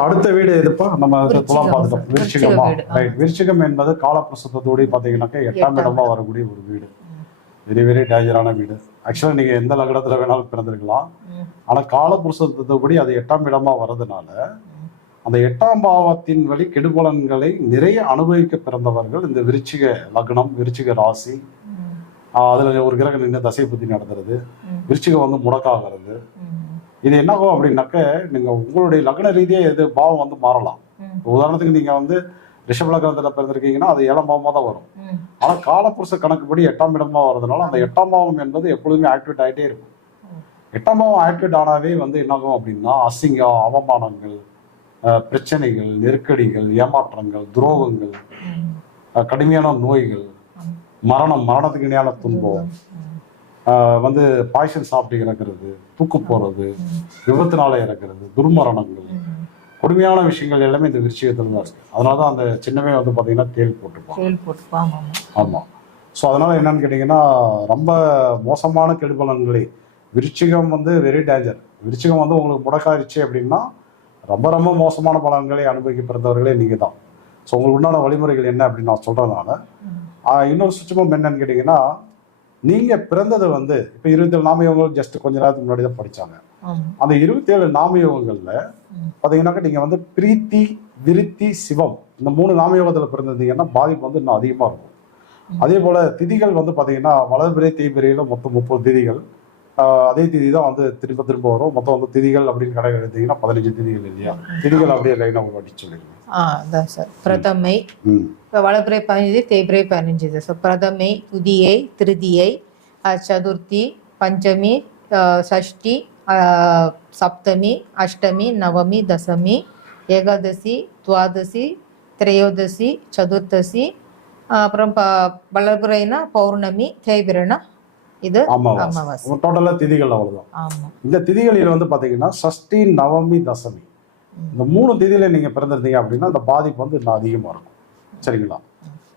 அடுத்த வீடு எதுப்பா? நம்ம துலாம் விருச்சிகம் பார்த்துட்டோம். விருச்சிகமா. ரைட் விருச்சிகம் என்பது காலப்பிரசத்தோடு பார்த்தீங்கன்னாக்கா எட்டாம் இடமா. வரக்கூடிய ஒரு வீடு. வெரி வெரி டேஞ்சரான வீடு. ஆக்சுவலாக நீங்கள் எந்த லக்னத்தில் வேணாலும் பிறந்திருக்கலாம். ஆனால் காலப்புருஷத்தோடு அது எட்டாம் இடமா வர்றதுனால அந்த எட்டாம் பாவத்தின் வழி கெடுபலன்களை நிறைய அனுபவிக்க பிறந்தவர்கள் இந்த விருச்சிக லக்னம் விருச்சிக ராசி. அதுல ஒரு கிரகம் நின்று தசை புத்தி நடத்துறது. விருச்சிகம் வந்து முடக்காகிறது. இது என்னாகும் அப்படின்னாக்க நீங்க உங்களுடைய லக்ன ரீதியா எது பாவம் வந்து மாறலாம். உதாரணத்துக்கு நீங்க வந்து ரிஷப லக்னத்துல பிறந்திருக்கீங்கன்னா அது ஏழாம் பாவமா தான் வரும். ம். ஆனா காலப்புருஷ கணக்குப்படி எட்டாம் இடமா வர்றதுனால அந்த எட்டாம் பாவம் என்பது எப்பொழுதுமே ஆக்டிவேட் ஆயிட்டே இருக்கும். எட்டாம் பாவம் ஆக்டிவேட் ஆனாவே வந்து என்னாகும் அப்படின்னா அசிங்கம் அவமானங்கள் பிரச்சனைகள் நெருக்கடிகள் ஏமாற்றங்கள் துரோகங்கள் கடுமையான நோய்கள். மரணம் மரணத்துக்கு இணையான துன்பம். வந்து பாய்சன் சாப்பிட்டு இறக்குறது தூக்கு போறது விபத்தினால இறக்குறது துர்மரணங்கள். கொடுமையான விஷயங்கள் எல்லாமே இந்த விருச்சிகத்துல தான் இருக்கு. அதனால தான் அந்த சின்னமே வந்து பாத்தீங்கன்னா தேல் போட்டுப்பாங்க. செயல் போட்டு ஆமா. ஆமா. ஆமா ஸோ அதனால என்னன்னு கேட்டிங்கன்னா ரொம்ப மோசமான கெடுபலன்களை. விருச்சிகம் வந்து வெரி டேஞ்சர் விருச்சிகம் வந்து உங்களுக்கு முடக்காயிருச்சு அப்படின்னா ரொம்ப ரொம்ப மோசமான பலன்களை அனுபவிக்க பிறந்தவர்களே நீங்க தான் ஸோ உங்களுக்கு உண்டான வழிமுறைகள் என்ன அப்படின்னு நான். ஆஹ் இன்னொரு சுற்றமும் என்னன்னு கேட்டிங்கன்னா நீங்க பிறந்தது வந்து இப்போ இருபத்தேழு நாமயோகங்கள் ஜஸ்ட் கொஞ்ச நேரத்துக்கு முன்னாடி தான் படிச்சாங்க. அந்த இருபத்தேழு நாமயோகங்கள்ல. பார்த்தீங்கன்னாக்கா நீங்க வந்து பிரீத்தி விருத்தி சிவம் இந்த மூணு நாமயோகத்துல பிறந்திருந்தீங்கன்னா பாதிப்பு வந்து இன்னும் அதிகமா இருக்கும். அதே போல திதிகள் வந்து பாத்தீங்கன்னா வலதுபிறை தேய்பிரையில மொத்தம் முப்பது திதிகள். அதே திதி தான் வந்து திரும்ப திரும்ப வரும். மொத்தம் வந்து திதிகள் அப்படின்னு கடை எடுத்தீங்கன்னா பதினஞ்சு திதிகள் இல்லையா? திதிகள் அப்படியே லைனாக ஒரு வாட்டி சொல்லிடுங்க. ஆ அதான் சார். பிரதமை இப்போ வளபிறை பதினஞ்சு தேய்பிறை பதினஞ்சு இது. ஸோ பிரதமை துதியை திருதியை சதுர்த்தி பஞ்சமி சஷ்டி சப்தமி அஷ்டமி நவமி தசமி ஏகாதசி துவாதசி திரையோதசி சதுர்த்தசி அஹ், அப்புறம் ப வளபிறைனா பௌர்ணமி தேய்பிரைனா இது அமாவாசை. டோட்டலாக திதிகள் அவ்வளவுதான். ஆமா. இந்த திதிகளில் வந்து பாத்தீங்கன்னா சஷ்டி நவமி தசமி. இந்த மூணு திதியில நீங்க பிறந்திருந்தீங்க அப்படின்னா அந்த பாதிப்பு வந்து இன்னும் அதிகமா இருக்கும். சரிங்களா?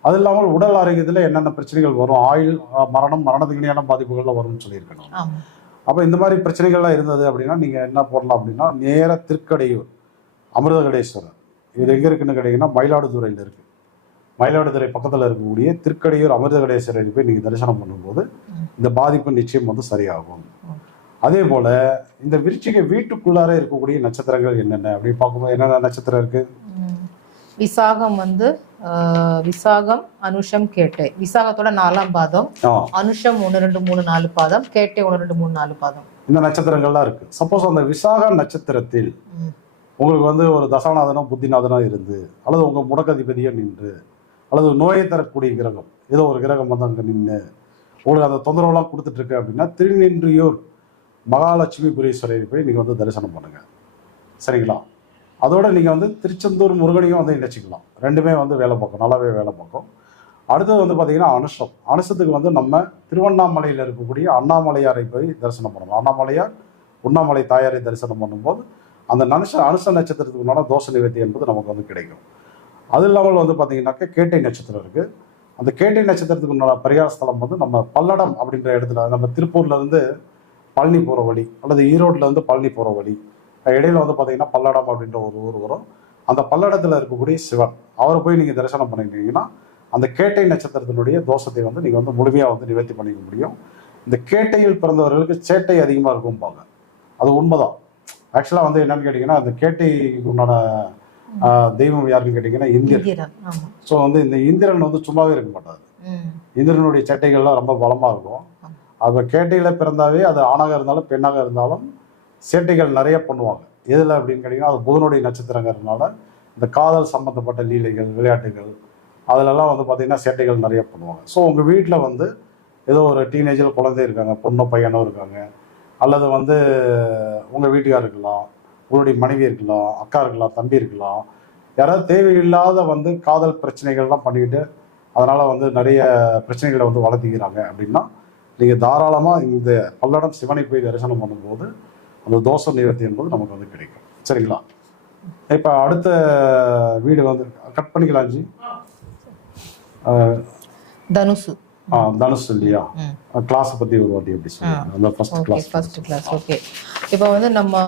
அது இல்லாமல் உடல் ஆரோக்கியத்துல என்னென்ன பிரச்சனைகள் வரும்? ஆயுள் மரணம் மரணத்துக்கு இணையான பாதிப்புகள்லாம் வரும்னு. ஆமா. அப்ப இந்த மாதிரி பிரச்சனைகள்லாம் இருந்தது அப்படின்னா நீங்க என்ன போடலாம் அப்படின்னா நேர திருக்கடையூர் அமிர்தகடேஸ்வரர். இது எங்க இருக்குன்னு கேட்டீங்கன்னா மயிலாடுதுறையில் இருக்கு. மயிலாடுதுறை பக்கத்துல இருக்கக்கூடிய திருக்கடையூர் அமிர்தகடேஸ்வரர் போய் நீங்க தரிசனம் பண்ணும்போது. இந்த பாதிப்பு நிச்சயம் வந்து சரியாகும். அதே போல இந்த விருச்சிக வீட்டுக்குள்ளார இருக்கக்கூடிய நட்சத்திரங்கள் என்னென்ன அப்படி பார்க்கும்போது என்னென்ன நட்சத்திரம் இருக்கு. விசாகம் வந்து விசாகம் அனுஷம் கேட்டை விசாகத்தோட நாலாம் பாதம் அனுஷம் ஒன்று ரெண்டு மூணு நாலு பாதம் கேட்டை ஒன்று ரெண்டு மூணு நாலு பாதம் இந்த நட்சத்திரங்கள்லாம் இருக்கு சப்போஸ் அந்த விசாக நட்சத்திரத்தில். உங்களுக்கு வந்து ஒரு தசாநாதனோ புத்திநாதனோ இருந்து அல்லது உங்க முடக்கதிபதியோ நின்று அல்லது நோயை தரக்கூடிய கிரகம் ஏதோ ஒரு கிரகம் வந்து அங்கே நின்று உங்களுக்கு அந்த தொந்தரவுலாம் கொடுத்துட்ருக்கு அப்படின்னா திருநின்றியூர் மகாலட்சுமி புரீஸ்வரரை போய் நீங்கள் வந்து தரிசனம் பண்ணுங்கள் சரிங்களா? அதோட நீங்கள் வந்து திருச்செந்தூர் முருகனையும் வந்து இணைச்சிக்கலாம். ரெண்டுமே வந்து வேலை பார்க்கும். நல்லாவே வேலை பார்க்கும். அடுத்தது வந்து பார்த்தீங்கன்னா அனுஷம். அனுஷத்துக்கு வந்து நம்ம திருவண்ணாமலையில் இருக்கக்கூடிய அண்ணாமலையாரை போய் தரிசனம் பண்ணணும் அண்ணாமலையார் உண்ணாமலை தாயாரை தரிசனம் பண்ணும்போது அந்த நனுஷ அனுஷ நட்சத்திரத்துக்கு உண்டான தோஷ நிவர்த்தி என்பது நமக்கு வந்து கிடைக்கும். அது இல்லாமல் வந்து பார்த்தீங்கன்னாக்கா கேட்டை நட்சத்திரம் இருக்குது அந்த கேட்டை நட்சத்திரத்துக்கு உண்டான பரிகார ஸ்தலம் வந்து நம்ம பல்லடம் அப்படின்ற இடத்துல நம்ம திருப்பூர்ல இருந்து பழனி போகிற வழி அல்லது ஈரோட்ல இருந்து பழனி போகிற வழி. இடையில வந்து பார்த்தீங்கன்னா பல்லடம் அப்படின்ற ஒரு ஊர் வரும். அந்த பல்லடத்தில் இருக்கக்கூடிய சிவன் அவரை போய் நீங்கள் தரிசனம் பண்ணிட்டீங்கன்னா அந்த கேட்டை நட்சத்திரத்தினுடைய தோஷத்தை வந்து நீங்கள் வந்து முழுமையாக வந்து நிவர்த்தி பண்ணிக்க முடியும். இந்த கேட்டையில் பிறந்தவர்களுக்கு சேட்டை அதிகமாக இருக்கும்பாங்க. அது உண்மைதான். ஆக்சுவலாக வந்து என்னன்னு கேட்டிங்கன்னா அந்த கேட்டைக்கு உண்டான தெய்வம் யாருன்னு கேட்டிங்கன்னா இந்திரன். ஸோ வந்து இந்த இந்திரன் வந்து சும்மாவே இருக்க மாட்டார். இந்திரனுடைய சேட்டைகள்லாம் ரொம்ப பலமாக இருக்கும். அது கேட்டையில் பிறந்தாவே அது ஆணாக இருந்தாலும் பெண்ணாக இருந்தாலும் சேட்டைகள் நிறைய பண்ணுவாங்க. எதில் அப்படின்னு கேட்டிங்கன்னா அது புதனுடைய நட்சத்திரங்கிறதுனால இந்த காதல் சம்பந்தப்பட்ட லீலைகள் விளையாட்டுகள் அதிலெல்லாம் வந்து பார்த்திங்கன்னா சேட்டைகள் நிறைய பண்ணுவாங்க. ஸோ உங்கள் வீட்டில் வந்து ஏதோ ஒரு டீனேஜில் குழந்தை இருக்காங்க பொண்ணோ பையனோ இருக்காங்க அல்லது வந்து உங்கள் வீட்டுக்கார் இருக்கலாம் உங்களுடைய மனைவி இருக்கலாம் அக்கா இருக்கலாம் தம்பி இருக்கலாம். யாராவது தேவையில்லாத வந்து காதல் பிரச்சனைகள்லாம் பண்ணிக்கிட்டு அதனால் வந்து நிறைய பிரச்சனைகளை வந்து வளர்த்திக்கிறாங்க அப்படின்னா நீங்கள் தாராளமாக இந்த பல்லடம் சிவனை போய் தரிசனம் பண்ணும்போது அந்த தோஷ நிவர்த்தி என்பது நமக்கு வந்து கிடைக்கும். சரிங்களா? இப்போ அடுத்த வீடு வந்து கட் பண்ணிக்கலாம் ஜி. தனுசு. ஆ, தனுஷ் இல்லையா. கிளாஸை பற்றி ஒரு வாட்டி எப்படி சொல்லுங்க. அந்த first class first class okay. இப்போ வந்து நம்ம